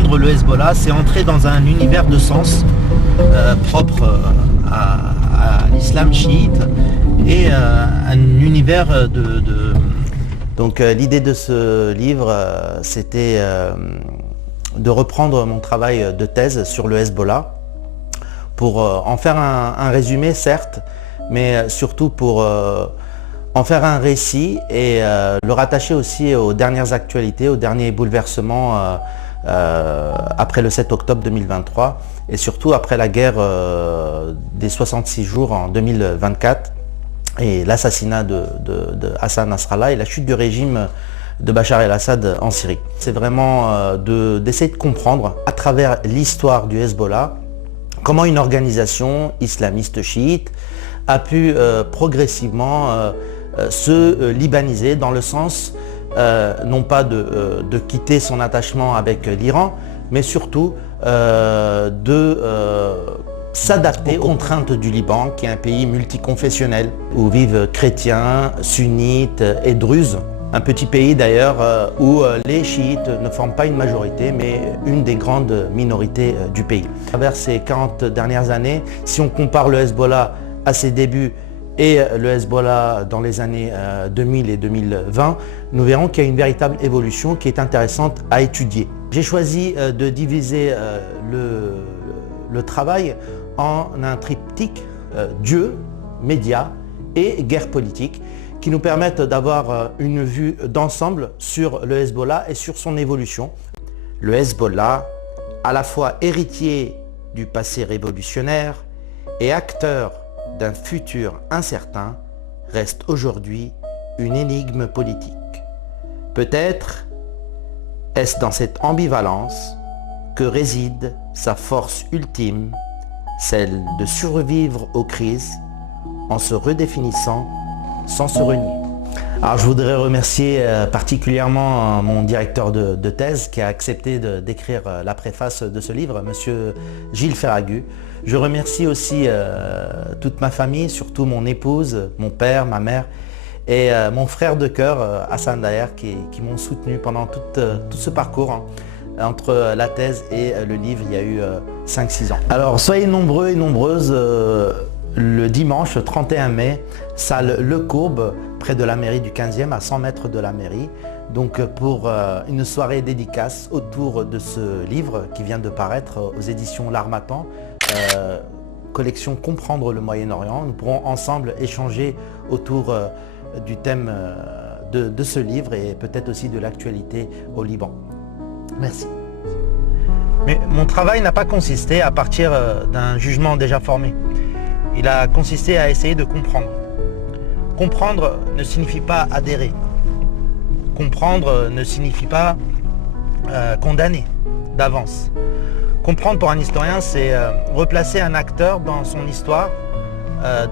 comprendre le Hezbollah, c'est entrer dans un univers de sens propre à l'islam chiite et un univers Donc l'idée de ce livre, c'était de reprendre mon travail de thèse sur le Hezbollah pour en faire un résumé, certes, mais surtout pour en faire un récit et le rattacher aussi aux dernières actualités, aux derniers bouleversements après le 7 octobre 2023 et surtout après la guerre des 66 jours en 2024 et l'assassinat de Hassan Nasrallah et la chute du régime de Bachar el-Assad en Syrie. C'est vraiment d'essayer de comprendre à travers l'histoire du Hezbollah comment une organisation islamiste chiite a pu progressivement se libaniser dans le sens non pas de quitter son attachement avec l'Iran, mais surtout de s'adapter aux contraintes du Liban, qui est un pays multiconfessionnel, où vivent chrétiens, sunnites et druzes. Un petit pays d'ailleurs où les chiites ne forment pas une majorité, mais une des grandes minorités du pays. À travers ces 40 dernières années, si on compare le Hezbollah à ses débuts et le Hezbollah dans les années 2000 et 2020, nous verrons qu'il y a une véritable évolution qui est intéressante à étudier. J'ai choisi de diviser le travail en un triptyque Dieu, médias et guerre politique qui nous permettent d'avoir une vue d'ensemble sur le Hezbollah et sur son évolution. Le Hezbollah, à la fois héritier du passé révolutionnaire et acteur d'un futur incertain, reste aujourd'hui une énigme politique. Peut-être est-ce dans cette ambivalence que réside sa force ultime, celle de survivre aux crises en se redéfinissant sans se renier. Alors je voudrais remercier particulièrement mon directeur de thèse qui a accepté d'écrire la préface de ce livre, monsieur Gilles Ferragu. Je remercie aussi toute ma famille, surtout mon épouse, mon père, ma mère et mon frère de cœur, Hassan Daher, qui m'ont soutenu pendant tout ce parcours. Entre la thèse et le livre, il y a eu 5-6 ans. Alors soyez nombreux et nombreuses le dimanche 31 mai, salle Le Courbe, près de la mairie du 15e, à 100 mètres de la mairie. Donc pour une soirée dédicace autour de ce livre qui vient de paraître aux éditions L'Harmattan, collection Comprendre le Moyen-Orient. Nous pourrons ensemble échanger autour du thème de ce livre et peut-être aussi de l'actualité au Liban. Merci. Mais mon travail n'a pas consisté à partir d'un jugement déjà formé. Il a consisté à essayer de comprendre. Comprendre ne signifie pas adhérer. Comprendre ne signifie pas condamner d'avance. Comprendre pour un historien, c'est replacer un acteur dans son histoire,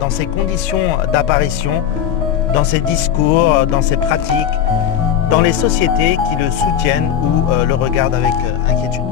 dans ses conditions d'apparition, dans ses discours, dans ses pratiques, dans les sociétés qui le soutiennent ou le regardent avec inquiétude.